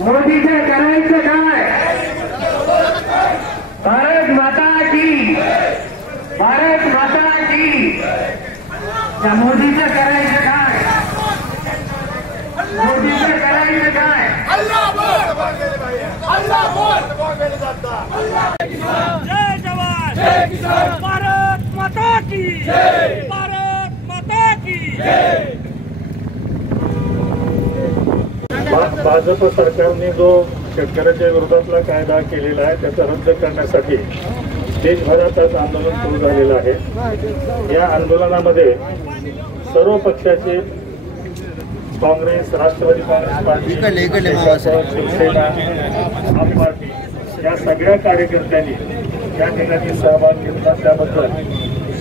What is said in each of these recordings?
मोदीचं करायचं काय? भारत माता की, भारत माता की. त्या मोदीचं करायचं काय? मोदीचं करायचं काय? जय जवान जय किसान, भारत माता की जय, भारत माता की जय. भाजप सरकारने जो शेतकऱ्याच्या विरोधातला कायदा केलेला आहे त्याचा रद्द करण्यासाठी देशभरात आज आंदोलन सुरू झालेलं आहे. या आंदोलनामध्ये सर्व पक्षाचे काँग्रेस, राष्ट्रवादी काँग्रेस पार्टी, शिवसेना, आप पार्टी या सगळ्या कार्यकर्त्यांनी या ठिकाणी सहभाग घेतला. त्याबद्दल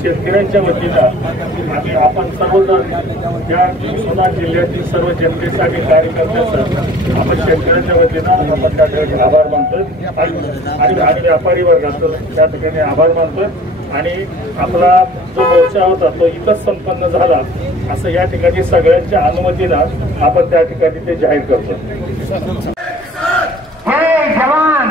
शेतकऱ्यांच्या वतीनं आपण सर्वजण या उस्मानाबाद जिल्ह्यातील सर्व जनतेसाठी कार्यकर्त्यांचं आपण शेतकऱ्यांच्या वतीनं आपण त्या ठिकाणी आभार मानतोय आणि व्यापारी वर्गाचं त्या ठिकाणी आभार मानतोय. आणि आपला जो मोर्चा होता तो इथंच संपन्न झाला असं या ठिकाणी सगळ्यांच्या अनुमतीनं आपण त्या ठिकाणी ते जाहीर करतो. जय जवान